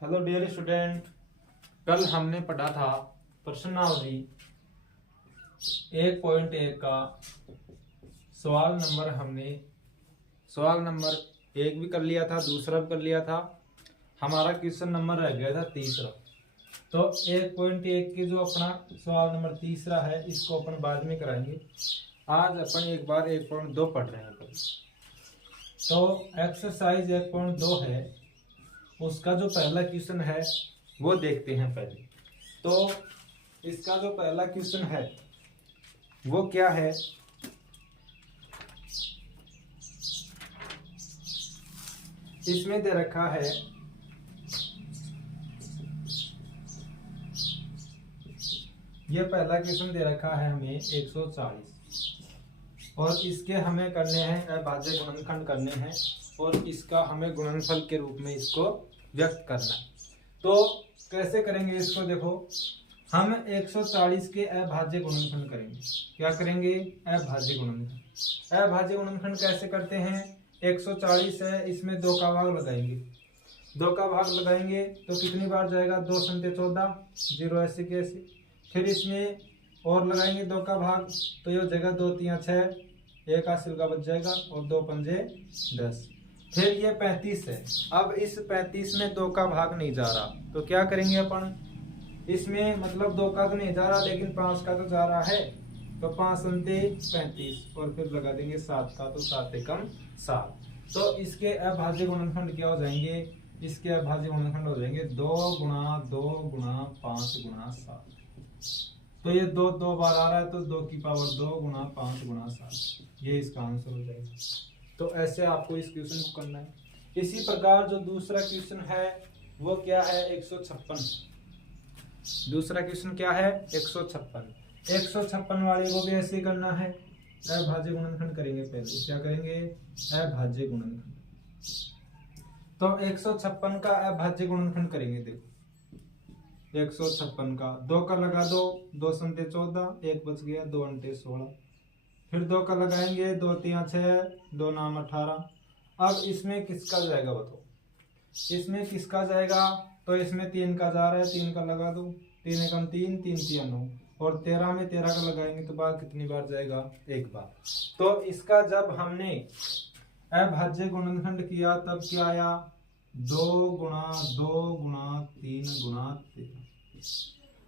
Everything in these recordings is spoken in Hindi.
हेलो डियर स्टूडेंट, कल हमने पढ़ा था प्रश्नावली 1.1 का सवाल नंबर 1 भी कर लिया था, दूसरा भी कर लिया था। हमारा क्वेश्चन नंबर रह गया था तीसरा। तो 1.1 के जो अपना सवाल नंबर तीसरा है इसको अपन बाद में कराएंगे। आज अपन एक बार 1.2 पढ़ रहे हैं। तो एक्सरसाइज 1.2 है, उसका जो पहला क्वेश्चन है वो देखते हैं पहले। तो इसका जो पहला क्वेश्चन है वो क्या है? इसमें दे रखा है ये पहला क्वेश्चन दे रखा है हमें 140 और इसके हमें करने हैं अभाज्य गुणनखंड करने हैं और इसका हमें गुणनफल के रूप में इसको व्यक्त करना है। तो कैसे करेंगे इसको? देखो, हम 140 के अभाज्य गुणनखंड करेंगे। क्या करेंगे? अभाज्य गुणनखंड। अभाज्य गुणनखंड कैसे करते हैं? 140 है, इसमें 2 का भाग लगाएंगे। 2 का भाग लगाएंगे तो कितनी बार जाएगा? 2 संते 14, 0 ऐसे के ऐसे। फिर इसमें और लगाएंगे 2 का भाग तो ये हो जाएगा 2 3 6, 1 हासिल का बच जाएगा और 2 पंजे 10। फिर ये 35 है। अब इस 35 में 2 का भाग नहीं जा रहा तो क्या करेंगे अपन? इसमें मतलब 2 का तो नहीं जा रहा लेकिन 5 का तो जा रहा है, तो 5 संते 35 और फिर लगा देंगे 7 का, तो 7 एकम 7। तो इसके अभाज्य गुणनखंड क्या हो जाएंगे? इसके अभाज्य गुणनखंड हो जाएंगे 2 गुणा 2 गुणा 5 गुणा 7। तो ये 2 2 बार आ रहा है तो 2 की पावर 2 गुणा 5 गुणा 7, ये इसका आंसर हो जाएगा। तो ऐसे आपको इस क्वेश्चन को करना है। इसी प्रकार जो दूसरा क्वेश्चन है वो क्या है? 156। दूसरा क्वेश्चन क्या है? 156। 156 वाले को भी ऐसे करना है। अभाज्य गुणनखंड करेंगे पहले। क्या करेंगे? अभाज्य गुणनखंड। तो 156 का अभाज्य गुणनखंड करेंगे। देखो 156 का 2 का लगा दो, 2 संते 14, 1 बच गया, 2 अंटे 16। फिर 2 का लगाएंगे, 2 3 6, 2 नाम 18। अब इसमें किसका जाएगा बताओ? इसमें किसका जाएगा? तो इसमें 3 का जा रहा है, 3 का लगा दो, 3 एकम 3, 3 3 9 और 13 में 13 का लगाएंगे तो बार कितनी बार जाएगा? 1 बार। तो इसका जब हमने अभाज्य गुणनखंड किया तब क्या आया? 2 गुणा 2 गुणा 3 गुणा 13।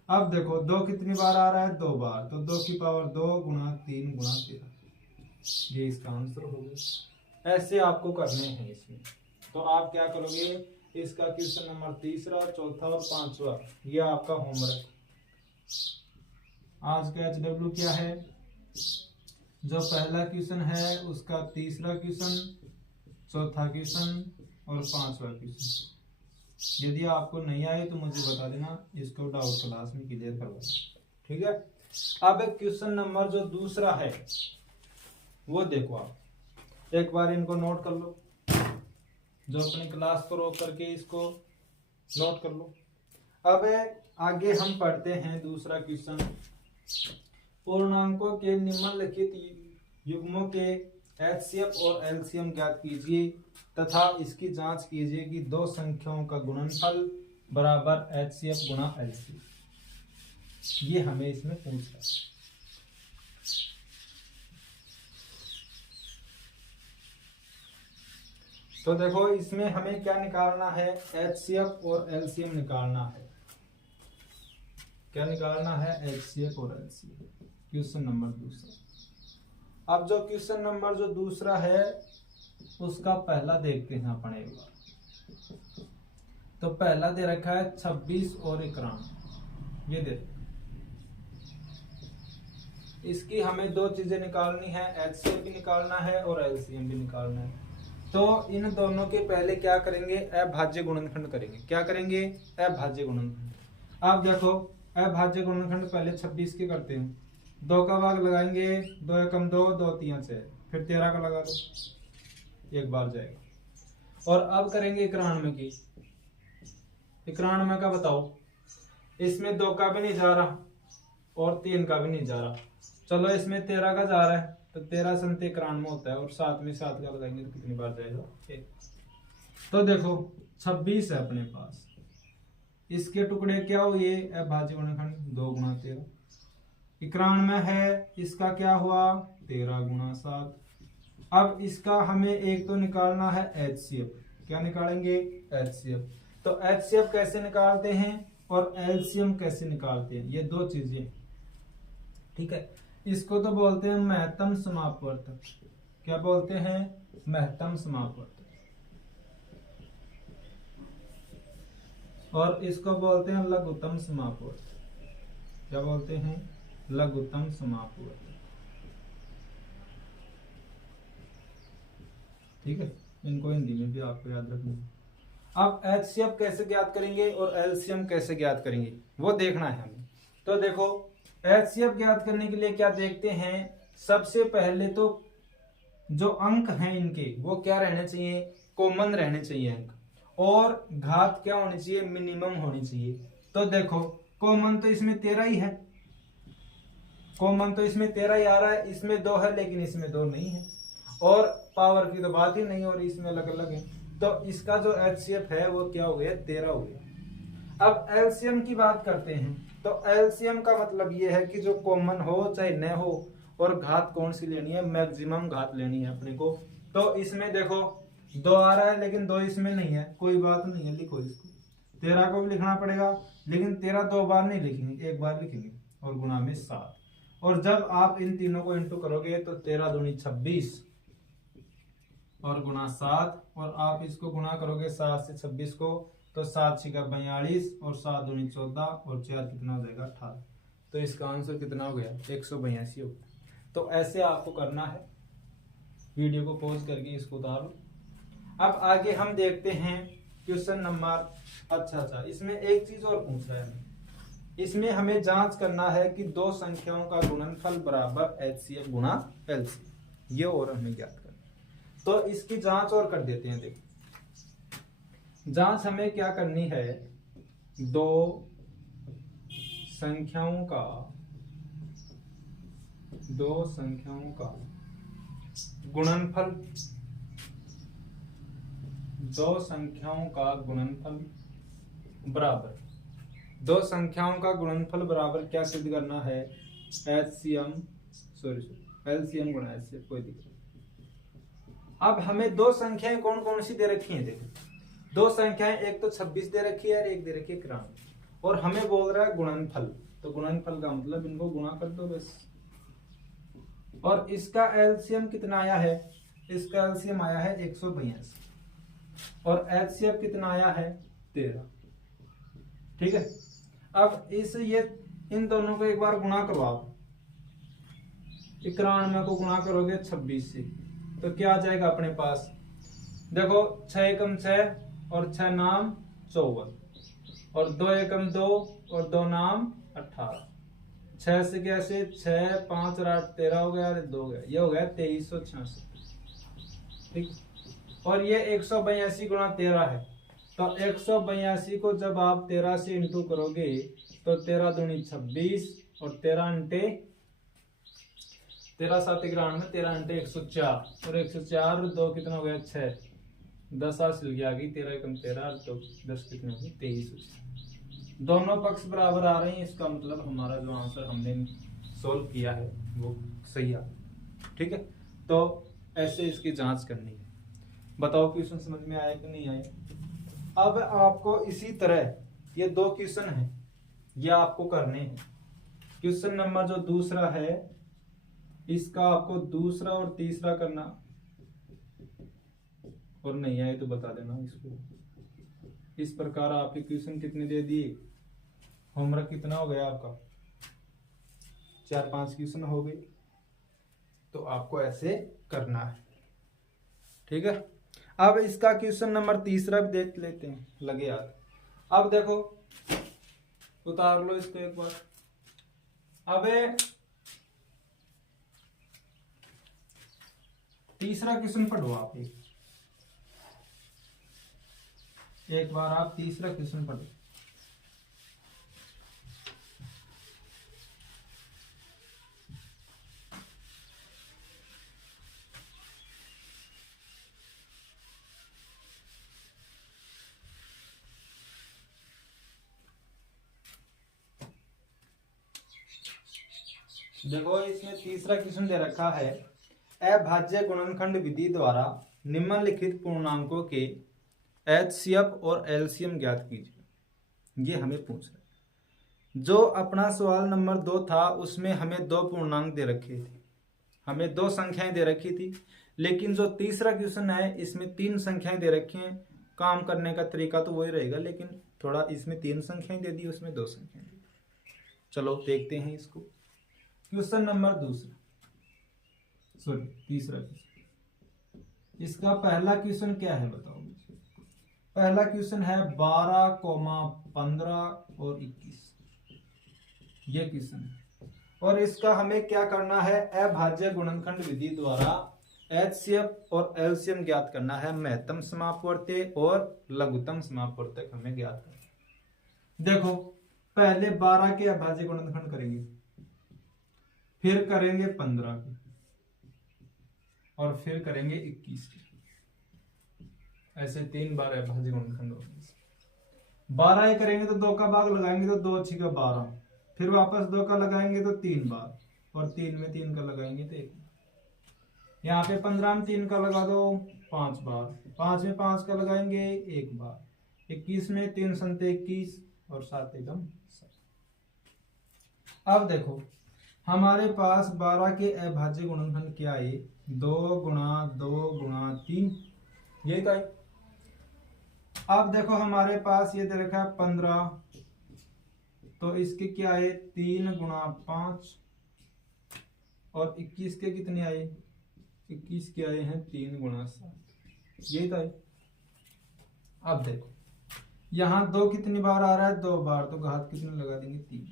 अब देखो 2 कितनी बार आ रहा है? 2 बार, तो 2 की पावर 2 गुणा 3 गुणा 13, ये इसका आंसर हो गया। ऐसे आपको करने हैं इसमें। तो आप क्या करोगे? इसका क्वेश्चन नंबर तीसरा, चौथा और पांचवा ये आपका होमवर्क। आज का HW क्या है? जो पहला क्वेश्चन है उसका तीसरा क्वेश्चन, चौथा क्वेश्चन और पांचवा क्वेश्चन। यदि आपको नहीं आए तो मुझे बता देना, इसको डाउट क्लास में क्लियर करवा। ठीक है। अब एक क्वेश्चन नंबर जो दूसरा है वो देखो, आप एक बार इनको नोट कर लो। जो अपनी क्लास को रोक करके इसको नोट कर लो। अब आगे हम पढ़ते हैं दूसरा क्वेश्चन। पूर्णांकों के निम्नलिखित युग्मों के HCF और LCM ज्ञात कीजिए तथा इसकी जांच कीजिए कि 2 संख्याओं का गुणनफल बराबर HCF गुणा LCM। ये हमें इसमें पूछा है। तो देखो इसमें हमें क्या निकालना है? HCF और LCM निकालना है। क्या निकालना है? HCF और LCM। क्वेश्चन नंबर दूसरा। अब जो क्वेश्चन नंबर जो दूसरा है उसका पहला देखते हैं अपन एक बार। तो पहला दे रखा है 26 और 91। ये दे इसकी हमें 2 चीजें निकालनी है, HCF भी निकालना है और LCM भी निकालना है। तो इन दोनों के पहले क्या करेंगे? अभाज्य गुणनखंड करेंगे। क्या करेंगे? अभाज्य गुणनखंड। अब देखो अभाज्य गुणनखंड पहले 26 के करते हैं। 2 का भाग लगाएंगे, 2 एकम 2, 2 3 6, फिर 13 का लगा दो, 1 बार जाएगा। और अब करेंगे 91 की। 91 का बताओ। इसमें 2 का भी नहीं जा रहा और 3 का भी नहीं जा रहा। चलो इसमें 13 का जा रहा है तो 13 संते 91 होता है और 7 में 7 का लगाएंगे तो कितनी बार जाएगा? 1। तो देखो 26 है अपने पास, इसके टुकड़े क्या हुए, अभाज्य गुणनखंड 2 गुणा 13। 91 है, इसका क्या हुआ 13 गुणा 7। अब इसका हमें एक तो निकालना है HCF। क्या निकालेंगे, HCF। तो HCF कैसे निकालते हैं और LCM कैसे निकालते हैं, ये दो चीजें, ठीक है। इसको तो बोलते हैं महत्तम समापवर्तक। क्या बोलते हैं, महत्तम समापवर्तक। और इसको बोलते हैं लघुत्तम समापवर्तक। क्या बोलते हैं, लघुत्तम समापवर्तक। ठीक है, इनको हिंदी में भी आपको याद रखना है। अब HCF कैसे ज्ञात करेंगे और LCM कैसे ज्ञात करेंगे वो देखना है हमें। तो देखो HCF ज्ञात करने के लिए क्या देखते हैं, सबसे पहले तो जो अंक हैं इनके वो क्या रहने चाहिए, कॉमन रहने चाहिए अंक, और घात क्या होनी चाहिए, मिनिमम होनी चाहिए। तो देखो कॉमन तो इसमें 13 ही है, कॉमन तो इसमें 13 ही आ रहा है, इसमें 2 है लेकिन इसमें 2 नहीं है, और पावर की तो बात ही नहीं हो रही, इसमें अलग अलग है। तो इसका जो HCF है वो क्या हो गया, 13 हो गया। अब LCM की बात करते हैं। तो LCM का मतलब ये है कि जो कॉमन हो चाहे न हो, और घात कौन सी लेनी है, मैक्सिमम घात लेनी है अपने को। तो इसमें देखो 2 आ रहा है लेकिन 2 इसमें नहीं है, कोई बात नहीं है, लिखो इसको। 13 को भी लिखना पड़ेगा लेकिन 13 2 बार नहीं लिखेंगे, एक बार लिखेंगे, और गुणा में 7। और जब आप इन तीनों को इंटू करोगे तो 13 दूनी 26 और गुणा 7, और आप इसको गुणा करोगे 7 से 26 को, तो 7 छिका 42 और 7 दूनी 14 और 4 कितना हो जाएगा 18। तो इसका आंसर कितना हो गया, 182 हो गया। तो ऐसे आपको करना है, वीडियो को पॉज करके इसको उतार लो। अब आगे हम देखते हैं क्वेश्चन नंबर, अच्छा इसमें एक चीज और पूछा है हमें, इसमें हमें जांच करना है कि दो संख्याओं का गुणनफल बराबर HCF गुणा LCM, ये और हमें ज्ञात करना। तो इसकी जांच और कर देते हैं। देखो जांच हमें क्या करनी है, दो संख्याओं का गुणनफल, दो संख्याओं का गुणनफल बराबर, दो संख्याओं का गुणनफल बराबर क्या सिद्ध करना है, LCM गुणा HCF, कोई दिक्कत। अब हमें दो संख्याएं कौन कौन सी दे रखी हैं, देखो दो संख्याएं, एक तो 26 दे रखी है और एक दे रखी है 91, और हमें बोल रहा है गुणनफल। तो गुणनफल का मतलब इनको गुणा कर दो बस। और इसका LCM कितना आया है, इसका LCM आया है 182 और HCF कितना आया है 13। ठीक है, अब इन दोनों को एक बार गुणा करो आप, 91 को गुणा करोगे 26 से, तो क्या आ जाएगा अपने पास, देखो 6 एकम 6 और 6 नाम 54, और 2 एकम 2 और 2 नाम 18। 6 से कैसे, 6 5 और 8 13 हो गया, 2 हो गया, ये हो गया 2366। ठीक, और ये 182 गुणा 13 है। तो 182 को जब आप 13 से इंटू करोगे तो 13 दूनी 26 और 13 अंटे 13 7 91, 13 अंटे 104 और 104 2 कितना हो गया 6, 10 हासिल की आ गई, 13 एकम 13 तो 10 कितने होगी 23। दोनों पक्ष बराबर आ रहे हैं, इसका मतलब हमारा जो आंसर हमने सोल्व किया है वो सही है। ठीक है, तो ऐसे इसकी जांच करनी है। बताओ क्वेश्चन समझ में आया कि नहीं आया। अब आपको इसी तरह ये दो क्वेश्चन हैं, ये आपको करने हैं। क्वेश्चन नंबर जो दूसरा है इसका आपको दूसरा और तीसरा करना, और नहीं आए तो बता देना इसको। इस प्रकार आपके क्वेश्चन कितने दे दिए, होमवर्क कितना हो गया आपका, 4-5 क्वेश्चन हो गए। तो आपको ऐसे करना है। ठीक है, अब इसका क्वेश्चन नंबर तीसरा भी देख लेते हैं, लगे याद। अब देखो उतार लो इसको एक बार। अब तीसरा क्वेश्चन पढ़ो आप, एक बार आप तीसरा क्वेश्चन पढ़ो। देखो इसमें तीसरा क्वेश्चन दे रखा है, अभाज्य गुणनखंड विधि द्वारा निम्नलिखित पूर्णांकों के एचसीएफ और एलसीएम ज्ञात कीजिए। ये हमें पूछ रहा है। जो अपना सवाल नंबर 2 था उसमें हमें 2 पूर्णांक दे रखे थे, हमें 2 संख्याएं दे रखी थी, लेकिन जो तीसरा क्वेश्चन है इसमें 3 संख्याएं दे रखी हैं। काम करने का तरीका तो वही रहेगा, लेकिन थोड़ा इसमें 3 संख्याएं दे दी, उसमें 2 संख्याएं दे दी। चलो देखते हैं इसको। क्वेश्चन नंबर तीसरा क्वेश्चन। इसका पहला क्वेश्चन क्या है बताओ। पहला क्वेश्चन है 12, 15 और 21, ये क्वेश्चन है। और इसका हमें क्या करना है, अभाज्य गुणनखंड विधि द्वारा एचसीएफ और एलसीएम ज्ञात करना है। महत्तम समापवर्ती और लघुत्तम समापवर्तक हमें ज्ञात करना है। देखो पहले 12 के अभाज्य गुणनखंड करेंगे, फिर करेंगे 15 के, और फिर करेंगे 21 के। ऐसे 3 बार अभाज्य गुणनखंड होंगे। 12 करेंगे तो 2 का भाग लगाएंगे तो 2 6 का 12, फिर वापस 2 का लगाएंगे तो 3 बार, और 3 में 3 का लगाएंगे तो 1 बार। यहाँ पे 15 में 3 का लगा दो 5 बार, 5 में 5 का लगाएंगे 1 बार, 21 में 3 संते 21 और 7 एकम 7। अब देखो हमारे पास 12 के अभाज्य गुणनखंड क्या है, 2 गुणा 2 गुणा 3, यही तो है। अब देखो हमारे पास ये दे रखा है 15, तो इसके क्या है 3 गुणा 5, और 21 के कितने आए, 21 के आए हैं 3 गुणा 7, यही तो है। अब देखो यहाँ 2 कितनी बार आ रहा है, 2 बार, तो घात कितने लगा देंगे 3,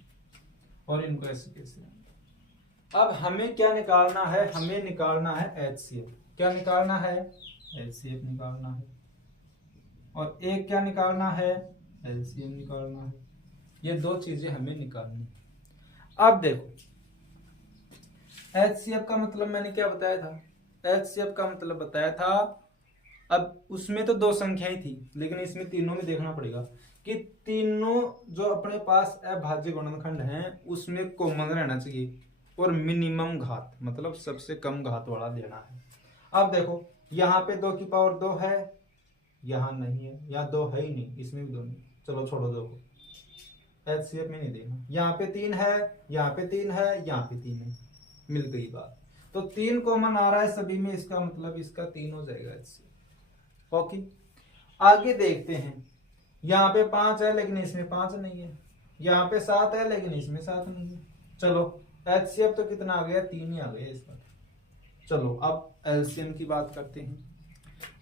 और इनको ऐसे कैसे। अब हमें क्या निकालना है, हमें निकालना है एचसीएफ। क्या निकालना है, एचसीएफ निकालना है, और एक क्या निकालना है, एलसीएम निकालना है। ये 2 चीजें हमें निकालनी है। अब देखो एचसीएफ का मतलब मैंने क्या बताया था, एचसीएफ का मतलब बताया था, अब उसमें तो 2 संख्याएं थी, लेकिन इसमें तीनों में देखना पड़ेगा कि तीनों जो अपने पास अभाज्य गुणनखंड हैं उसमें कॉमन रहना चाहिए, और मिनिमम घात मतलब सबसे कम घात वाला देना है। अब देखो यहाँ पे 2 की पावर 2 है, यहाँ नहीं है, यहाँ 2 है ही नहीं, इसमें भी 2 नहीं, चलो छोड़ो 2 को, एचसीएफ में नहीं देना। यहाँ पे 3 है, यहाँ पे 3 है, यहाँ पे 3 है, मिल गई बात। तो 3 कॉमन आ रहा है सभी में, इसका मतलब इसका 3 हो जाएगा एचसीएफ। ओके आगे देखते हैं। यहाँ पे 5 है लेकिन इसमें 5 नहीं है, यहाँ पे 7 है लेकिन इसमें 7 नहीं है। चलो एचसीएफ तो कितना आ गया, 3 ही आ गया इस बार। चलो अब एलसीएम की बात करते हैं।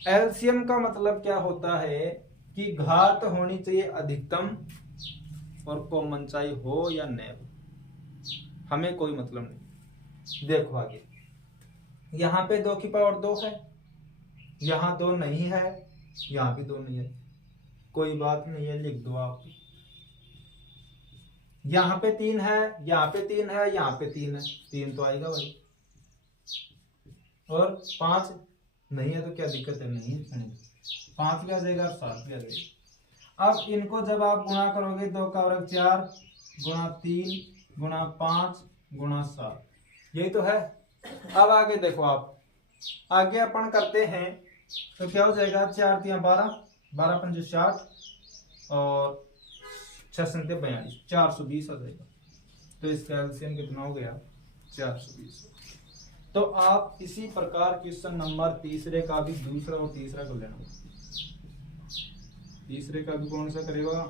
एलसीएम का मतलब क्या होता है कि घात होनी चाहिए अधिकतम, और कॉमन चाहे हो या न हो, हमें कोई मतलब नहीं। देखो आगे यहाँ पे 2 की पावर 2 है, यहाँ 2 नहीं है, यहाँ भी 2 नहीं है, कोई बात नहीं है, लिख दो आप। यहाँ पे 3 है, यहाँ पे 3 है, यहाँ पे 3 है, 3 तो आएगा भाई, और 5 नहीं है तो क्या दिक्कत है, नहीं 5 भी आ जाएगा, 7 भी आ जाएगा। अब इनको जब आप गुणा करोगे 2 का वर्ग 4 गुणा 3 गुणा 5 गुणा 7, यही तो है। अब आगे देखो आप, आगे अपन करते हैं तो क्या हो जाएगा, 4 3 12, 12 5 60, और 6 7 42, 420 हो जाएगा। तो इसका एलसीएम कितना हो गया, 420। तो आप इसी प्रकार क्वेश्चन नंबर तीसरे का भी दूसरा और तीसरा कर लेना। तीसरे का भी कौन सा करेगा,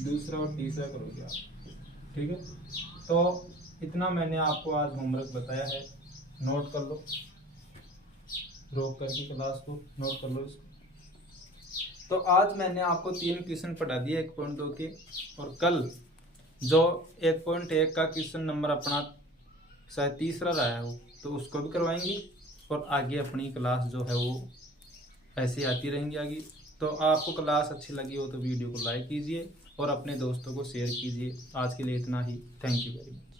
दूसरा और तीसरा करोगे आप, ठीक है। तो इतना मैंने आपको आज होमवर्क बताया है, नोट कर लो, रोक करके क्लास को नोट कर लो इसको। तो आज मैंने आपको 3 क्वेश्चन पढ़ा दिए 1.2 के, और कल जो 1.1 का क्वेश्चन नंबर अपना शायद तीसरा रहा हो तो उसको भी करवाएंगे, और आगे अपनी क्लास जो है वो ऐसे आती रहेंगी आगे। तो आपको क्लास अच्छी लगी हो तो वीडियो को लाइक कीजिए और अपने दोस्तों को शेयर कीजिए। आज के लिए इतना ही, थैंक यू वेरी मच।